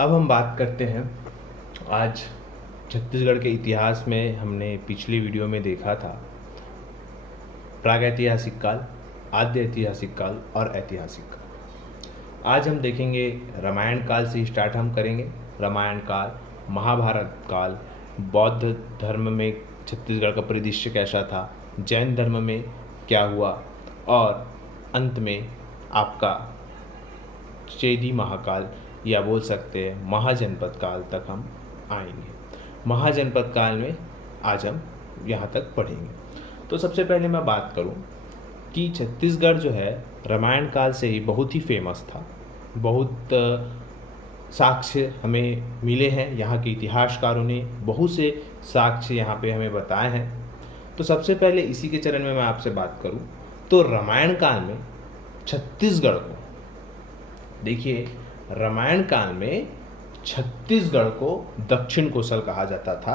अब हम बात करते हैं आज छत्तीसगढ़ के इतिहास में। हमने पिछली वीडियो में देखा था प्रागैतिहासिक काल, आद्य ऐतिहासिक काल और ऐतिहासिक काल। आज हम देखेंगे रामायण काल से स्टार्ट हम करेंगे। रामायण काल, महाभारत काल, बौद्ध धर्म में छत्तीसगढ़ का परिदृश्य कैसा था, जैन धर्म में क्या हुआ और अंत में आपका चैदी महाकाल या बोल सकते हैं महाजनपद काल तक हम आएंगे। महाजनपद काल में आज हम यहाँ तक पढ़ेंगे। तो सबसे पहले मैं बात करूँ कि छत्तीसगढ़ जो है रामायण काल से ही बहुत ही फेमस था। बहुत साक्ष्य हमें मिले हैं, यहाँ के इतिहासकारों ने बहुत से साक्ष्य यहाँ पे हमें बताए हैं। तो सबसे पहले इसी के चरण में मैं आपसे बात करूँ तो रामायण काल में छत्तीसगढ़ को देखिए, रामायण काल में छत्तीसगढ़ को दक्षिण कोसल कहा जाता था।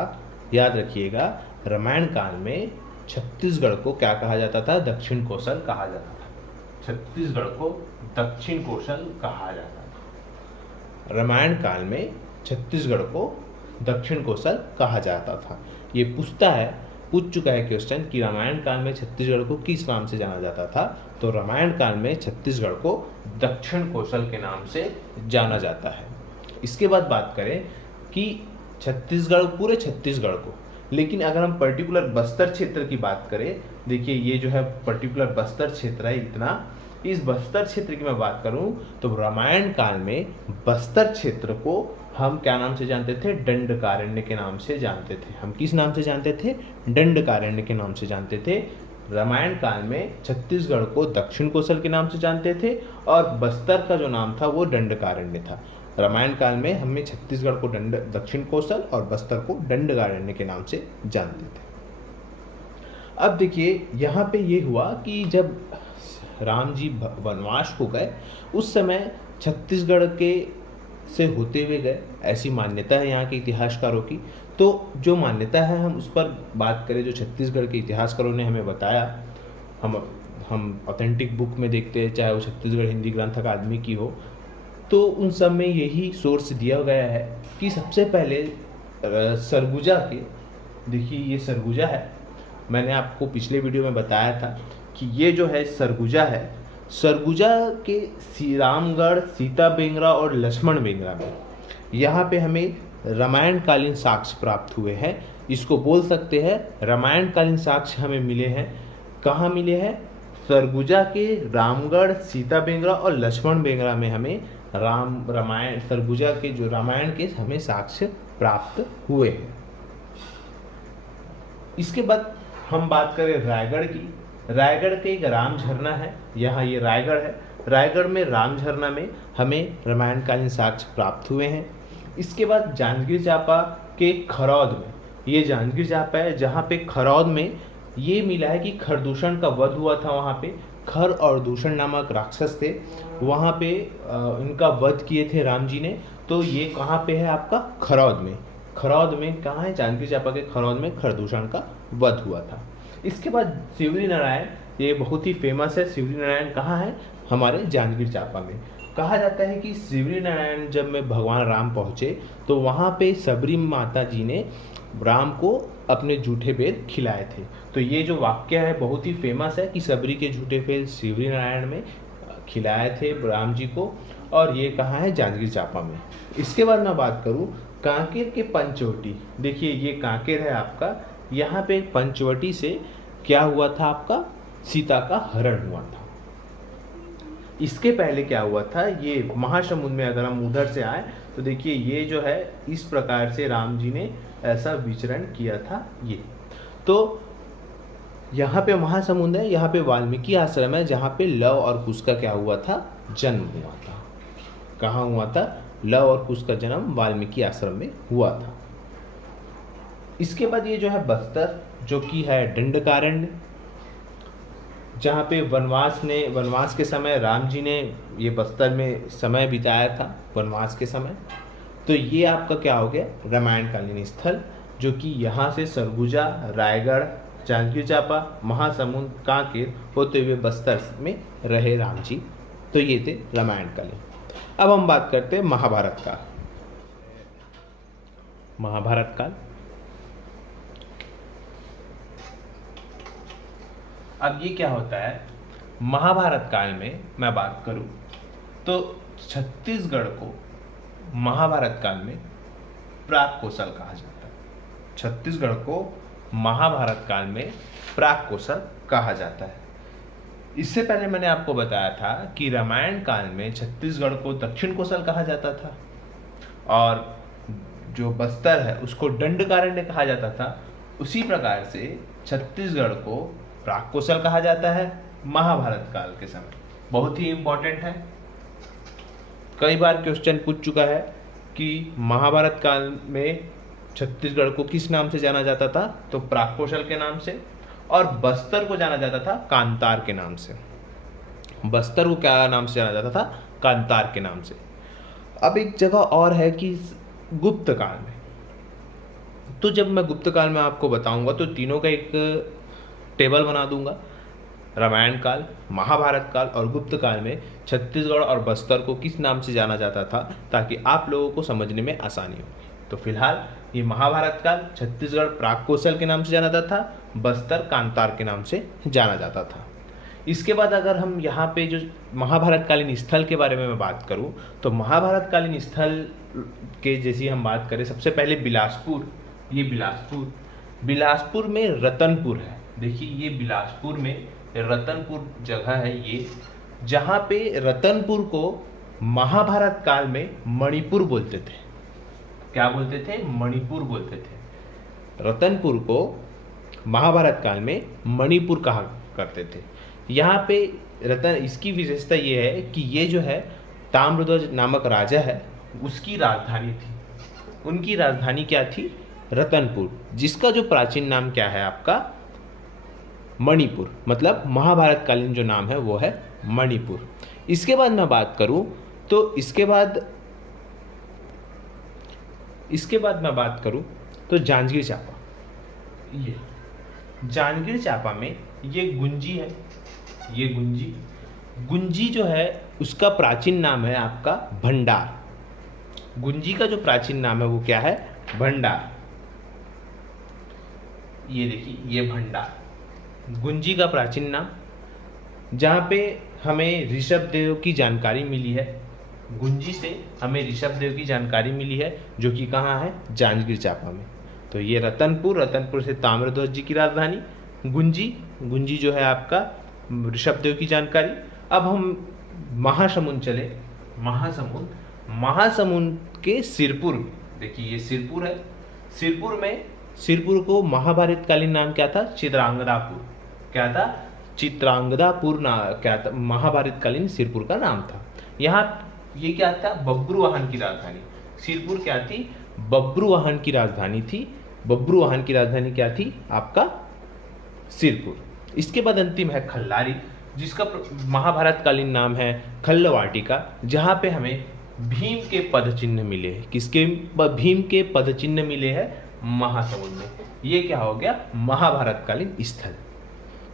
याद रखिएगा, रामायण काल में छत्तीसगढ़ को क्या कहा जाता था? दक्षिण कोसल कहा जाता था। छत्तीसगढ़ को दक्षिण कोसल कहा जाता था। रामायण काल में छत्तीसगढ़ को दक्षिण कोसल कहा जाता था। ये पूछ चुका है क्वेश्चन कि रामायण काल में छत्तीसगढ़ को किस नाम से जाना जाता था। तो रामायण काल में छत्तीसगढ़ को दक्षिण कोसल के नाम से जाना जाता है। इसके बाद बात करें कि छत्तीसगढ़, पूरे छत्तीसगढ़ को, लेकिन अगर हम पर्टिकुलर बस्तर क्षेत्र की बात करें, देखिए ये जो है पर्टिकुलर बस्तर क्षेत्र है इतना, इस बस्तर क्षेत्र की मैं बात करूं तो रामायण काल में बस्तर क्षेत्र को हम क्या नाम से जानते थे? दंडकारण्य के नाम से जानते थे। हम किस नाम से जानते थे? दंडकारण्य के नाम से जानते थे। रामायण काल में छत्तीसगढ़ को दक्षिण कोसल के नाम से जानते थे और बस्तर का जो नाम था वो दंडकारण्य था। रामायण काल में हमें छत्तीसगढ़ को दक्षिण कोसल और बस्तर को दंडकारण्य के नाम से जानते थे। अब देखिए यहाँ पे ये हुआ कि जब राम जी वनवास को गए उस समय छत्तीसगढ़ के से होते हुए गए, ऐसी मान्यता है यहाँ के इतिहासकारों की। तो जो मान्यता है हम उस पर बात करें, जो छत्तीसगढ़ के इतिहासकारों ने हमें बताया, हम ऑथेंटिक बुक में देखते हैं, चाहे वो छत्तीसगढ़ हिंदी ग्रंथ अकादमी की हो, तो उन सब में यही सोर्स दिया गया है कि सबसे पहले सरगुजा के, देखिए ये सरगुजा है, मैंने आपको पिछले वीडियो में बताया था कि ये जो है सरगुजा है। सरगुजा के श्री रामगढ़, सीता बेंगरा और लक्ष्मण बेंगरा में यहाँ पे हमें रामायण कालीन साक्ष्य प्राप्त हुए हैं। इसको बोल सकते हैं रामायण कालीन साक्ष्य हमें मिले हैं। कहाँ मिले हैं? सरगुजा के, रामगढ़, सीता बेंगरा और लक्ष्मण बेंगरा में हमें रामायण, सरगुजा के जो रामायण के हमें साक्ष्य प्राप्त हुए हैं। इसके बाद हम बात करें रायगढ़ की। रायगढ़ के एक राम झरना है, यहाँ ये रायगढ़ है। रायगढ़ में राम झरना में हमें रामायणकालीन साक्ष्य प्राप्त हुए हैं। इसके बाद जांजगीर चांपा के खरौद में, ये जांजगीर चांपा है जहाँ पे खरौद में ये मिला है कि खरदूषण का वध हुआ था। वहाँ पे खर और दूषण नामक राक्षस थे, वहाँ पे इनका वध किए थे राम जी ने। तो ये कहाँ पे है? आपका खरौद में। खरौद में कहाँ है? जांजगीर चांपा के खरौद में खरदूषण का वध हुआ था। इसके बाद शिवरी नारायण, ये बहुत ही फेमस है। शिवरी नारायण कहाँ है? हमारे जांजगीर चांपा में। कहा जाता है कि शिवरी नारायण जब में भगवान राम पहुँचे तो वहाँ पे सबरी माता जी ने राम को अपने जूठे बेर खिलाए थे। तो ये जो वाक्य है बहुत ही फेमस है कि सबरी के जूठे बेर शिवरी नारायण में खिलाए थे राम जी को, और ये कहाँ है? जांजगीर चांपा में। इसके बाद मैं बात करूँ कांकेर के पंचवटी। देखिए ये कांकेर है आपका, यहाँ पे पंचवटी से क्या हुआ था? आपका सीता का हरण हुआ था। इसके पहले क्या हुआ था? ये महासमुंद में अगर हम उधर से आए तो देखिए ये जो है इस प्रकार से राम जी ने ऐसा विचरण किया था। ये तो यहाँ पे महासमुंद है, यहाँ पे वाल्मीकि आश्रम है जहाँ पे लव और कुश का क्या हुआ था? जन्म हुआ था। कहाँ हुआ था? लव और कुश का जन्म वाल्मीकि आश्रम में हुआ था। इसके बाद ये जो है बस्तर, जो कि है दंडकारण्य, जहाँ पे वनवास के समय राम जी ने ये बस्तर में समय बिताया था, वनवास के समय। तो ये आपका क्या हो गया? रामायणकालीन स्थल, जो कि यहाँ से सरगुजा, रायगढ़, जांजगीर चांपा, महासमुंद, कांकेर होते हुए बस्तर में रहे राम जी। तो ये थे रामायणकालीन। अब हम बात करते हैं महाभारत का। महाभारत काल। अब ये क्या होता है, महाभारत काल में मैं बात करूं तो छत्तीसगढ़ को महाभारत काल में प्राक कोसल कहा जाता है। छत्तीसगढ़ को महाभारत काल में प्राक कोसल कहा जाता है। इससे पहले मैंने आपको बताया था कि रामायण काल में छत्तीसगढ़ को दक्षिण कोसल कहा जाता था और जो बस्तर है उसको दंडकारण्य कहा जाता था। उसी प्रकार से छत्तीसगढ़ को प्राक कोसल कहा जाता है महाभारत काल के समय। बहुत ही इंपॉर्टेंट है, कई बार क्वेश्चन पूछ चुका है कि महाभारत काल में छत्तीसगढ़ को किस नाम से जाना जाता था, तो प्राक कोसल के नाम से, और बस्तर को जाना जाता था कांतार के नाम से। बस्तर को क्या नाम से जाना जाता था, कांतार के नाम से। अब एक जगह और है कि गुप्त काल में, तो जब मैं गुप्त काल में आपको बताऊंगा तो तीनों का एक टेबल बना दूंगा। रामायण काल, महाभारत काल और गुप्त काल में छत्तीसगढ़ और बस्तर को किस नाम से जाना जाता था, ताकि आप लोगों को समझने में आसानी हो। तो फिलहाल ये महाभारत काल छत्तीसगढ़ प्राक कोसल के नाम से जाना जाता था, बस्तर कांतार के नाम से जाना जाता था। इसके बाद अगर हम यहाँ पे जो महाभारत कालीन स्थल के बारे में मैं बात करूँ तो महाभारत कालीन स्थल के जैसी हम बात करें, सबसे पहले बिलासपुर। ये बिलासपुर में रतनपुर है। देखिए ये बिलासपुर में रतनपुर जगह है ये, जहाँ पे रतनपुर को महाभारत काल में मणिपुर बोलते थे। क्या बोलते थे, मणिपुर बोलते थे। रतनपुर को महाभारत काल में मणिपुर कहा करते थे। यहाँ पे इसकी विशेषता ये है कि ये जो है ताम्रध्वज नामक राजा है, उसकी राजधानी थी। उनकी राजधानी क्या थी, रतनपुर, जिसका जो प्राचीन नाम क्या है आपका, मणिपुर। मतलब महाभारत कालीन जो नाम है वो है मणिपुर। इसके बाद मैं बात करूं तो इसके बाद मैं बात करूं तो जांजगीर चांपा। ये जांजगीर चांपा में ये गुंजी है। ये गुंजी जो है उसका प्राचीन नाम है आपका भंडार। गुंजी का जो प्राचीन नाम है वो क्या है, भंडार। ये देखिए ये भंडार गुंजी का प्राचीन नाम, जहाँ पे हमें ऋषभ देव की जानकारी मिली है। गुंजी से हमें ऋषभ देव की जानकारी मिली है, जो कि कहाँ है, जांजगीर चांपा में। तो ये रतनपुर से ताम्रध्वज जी की राजधानी, गुंजी जो है आपका ऋषभ देव की जानकारी। अब हम महासमुंद चले। महासमुंद के सिरपुर में, देखिए ये सिरपुर है। सिरपुर को महाभारत कालीन नाम क्या था, चित्रांगदापुर। क्या था, चित्रांगदापुर क्या था, महाभारत कालीन सिरपुर का नाम था। यहाँ ये क्या था, बब्रुवाहन की राजधानी। सिरपुर क्या थी, बब्रुवाहन की राजधानी थी। बब्रुवाहन की राजधानी क्या थी आपका, सिरपुर। इसके बाद अंतिम है खल्लारी, जिसका महाभारत कालीन नाम है खल्लवाटिका, जहाँ पे हमें भीम के पद चिन्ह मिले हैं। किसके, भीम के पद चिन्ह मिले हैं, महासमुंद में। ये क्या हो गया, महाभारत कालीन स्थल।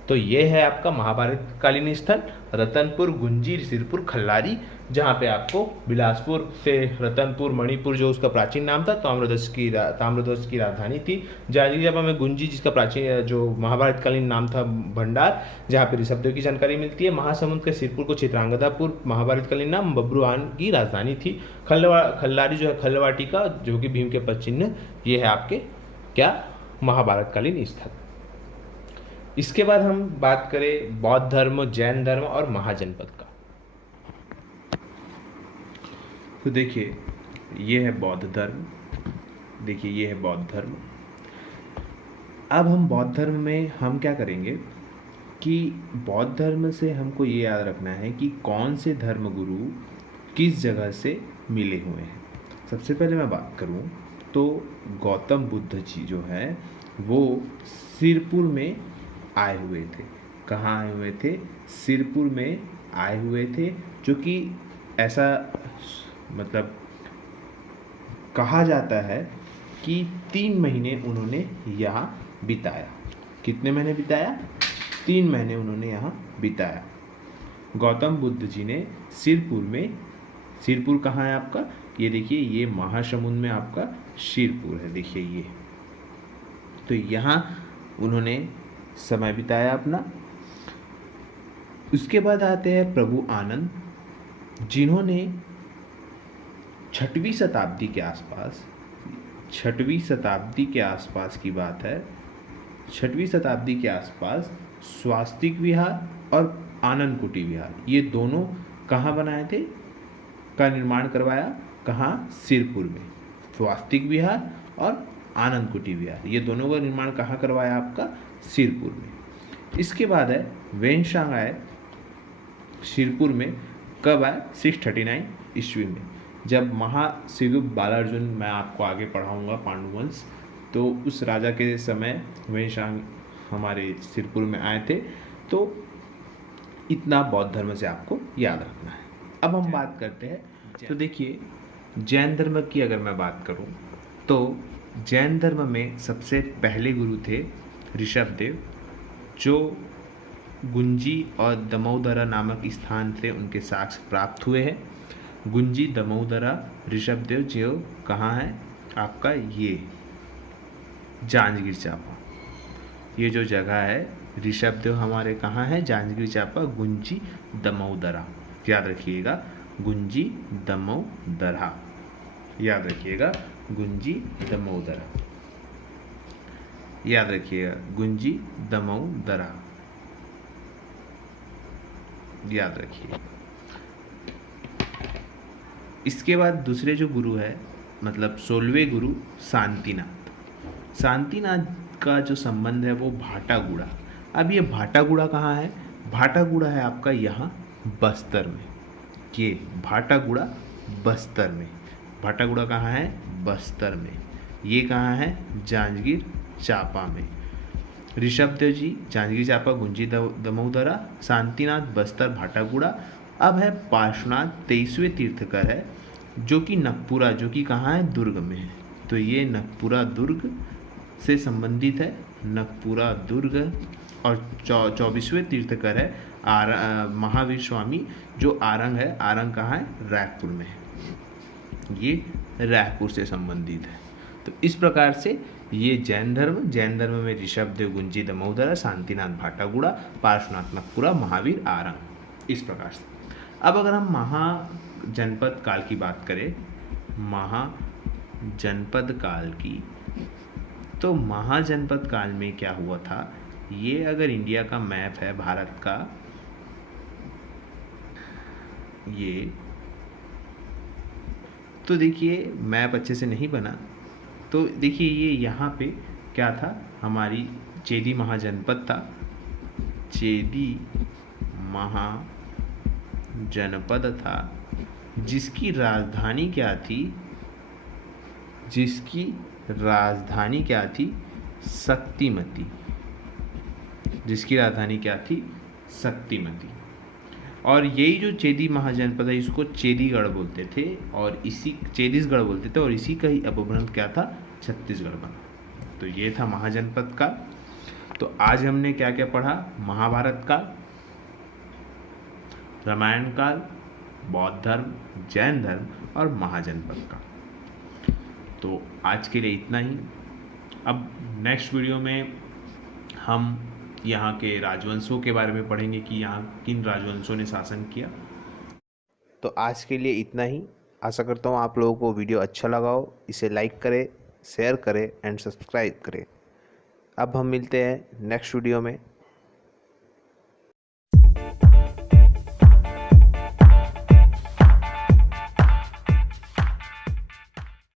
तो ये है आपका महाभारत कालीन स्थल, रतनपुर, गुंजी, सिरपुर, खल्लारी, जहाँ पे आपको बिलासपुर से रतनपुर, मणिपुर जो उसका प्राचीन नाम था, ताम्रध्वज की राजधानी थी। जांजगीर चांपा में गुंजी, जिसका प्राचीन जो महाभारत कालीन नाम था भंडार, जहाँ पे ऋषभ देव की जानकारी मिलती है। महासमुंद के सिरपुर को चित्रांगदापुर, महाभारत कालीन नाम, बब्रुवाहन की राजधानी थी। खल्लारी जो है खल्लवाटिका, जो कि भीम के पद चिन्ह, ये है आपके क्या, महाभारत कालीन स्थल। इसके बाद हम बात करें बौद्ध धर्म, जैन धर्म और महाजनपद का। तो देखिए ये है बौद्ध धर्म, देखिए ये है बौद्ध धर्म। अब हम बौद्ध धर्म में हम क्या करेंगे कि बौद्ध धर्म से हमको ये याद रखना है कि कौन से धर्मगुरु किस जगह से मिले हुए हैं। सबसे पहले मैं बात करूं तो गौतम बुद्ध जी जो है वो सिरपुर में आए हुए थे। कहाँ आए हुए थे, सिरपुर में आए हुए थे, जो कि ऐसा मतलब कहा जाता है कि 3 महीने उन्होंने यहाँ बिताया। कितने महीने बिताया, 3 महीने उन्होंने यहाँ बिताया। गौतम बुद्ध जी ने सिरपुर कहाँ है आपका, ये देखिए ये महासमुंद में आपका शिरपुर है, देखिए ये। तो यहाँ उन्होंने समय बिताया अपना। उसके बाद आते हैं प्रभु आनंद, जिन्होंने 6वीं शताब्दी के आसपास, 6वीं शताब्दी के आसपास की बात है, 6वीं शताब्दी के आसपास स्वास्तिक विहार और आनंद कुटी विहार, ये दोनों कहाँ बनाए थे, का निर्माण करवाया, कहाँ, सिरपुर में। स्वास्तिक विहार और आनंद कुटी विहार, ये दोनों का निर्माण कहाँ करवाया आपका, सिरपुर में। इसके बाद है वेनशांग आए सिरपुर में, कब आए, 639 ईस्वी में, जब महासिगुप बालार्जुन, मैं आपको आगे पढ़ाऊंगा पांडुवंश, तो उस राजा के समय वेनशांग हमारे सिरपुर में आए थे। तो इतना बौद्ध धर्म से आपको याद रखना है। अब हम बात करते हैं, तो देखिए जैन धर्म की अगर मैं बात करूं तो जैन धर्म में सबसे पहले गुरु थे ऋषभदेव, जो गुंजी और दमोदरा नामक स्थान से उनके साक्ष्य प्राप्त हुए हैं। गुंजी, दमोदरा, ऋषभदेव, जो कहाँ है आपका, ये जांजगीर चांपा, ये जो जगह है ऋषभदेव हमारे कहाँ है, जांजगीर चांपा, गुंजी, दमोदरा, याद रखिएगा, गुंजी, दमोदरा, याद रखिएगा, गुंजी, दमोदरा, याद रखिएगा, गुंजी, दमोदरा, याद रखिए। इसके बाद दूसरे जो गुरु है, मतलब 16वें गुरु शांतिनाथ। शांतिनाथ का जो संबंध है वो भाटागुड़ा। अब ये भाटागुड़ा कहाँ है, भाटागुड़ा है आपका यहाँ बस्तर में, ये भाटागुड़ा बस्तर में। भाटागुड़ा कहाँ है, बस्तर में। ये कहाँ है, जांजगीर चांपा में। ऋषभदेव जी जांजगीर चांपा, गुंजी, दमोदरा, शांतिनाथ बस्तर, भाटागुड़ा। अब है पार्श्वनाथ, 23वें तीर्थकर है, जो कि नकपुरा, जो कि कहाँ है, दुर्ग में है। तो ये नकपुरा दुर्ग से संबंधित है, नकपुरा दुर्ग। और 24वें तीर्थकर है महावीर स्वामी, जो आरंग है। आरंग कहाँ है, रायपुर में है, ये रायपुर से संबंधित है। तो इस प्रकार से ये जैन धर्म में ऋषभदेव, गुंजी, दमोदरा, शांतिनाथ, भाटागुड़ा, पार्श्वनाथ, नकपुरा, महावीर, आरंग, इस प्रकार से। अब अगर हम महाजनपद काल की बात करें, महाजनपद काल की, तो महाजनपद काल में क्या हुआ था, ये अगर इंडिया का मैप है भारत का, ये तो देखिए मैप अच्छे से नहीं बना, तो देखिए ये यहाँ पे क्या था, हमारी चेदी महाजनपद था, चेदी महाजनपद था, जिसकी राजधानी क्या थी, जिसकी राजधानी क्या थी, शक्तिमती, जिसकी राजधानी क्या थी, शक्तिमती। और यही जो चेदी महाजनपद है, इसको चेदीगढ़ बोलते थे, और इसी चेदीसगढ़ बोलते थे, और इसी का ही अपभ्रंश क्या था, छत्तीसगढ़ बना। तो ये था महाजनपद काल। तो आज हमने क्या क्या पढ़ा, महाभारत काल, रामायण काल, बौद्ध धर्म, जैन धर्म और महाजनपद काल। तो आज के लिए इतना ही। अब नेक्स्ट वीडियो में हम यहाँ के राजवंशों के बारे में पढ़ेंगे कि यहाँ किन राजवंशों ने शासन किया। तो आज के लिए इतना ही। आशा करता हूँ आप लोगों को वीडियो अच्छा लगा हो। इसे लाइक करें, शेयर करें एंड सब्सक्राइब करें। अब हम मिलते हैं नेक्स्ट वीडियो में।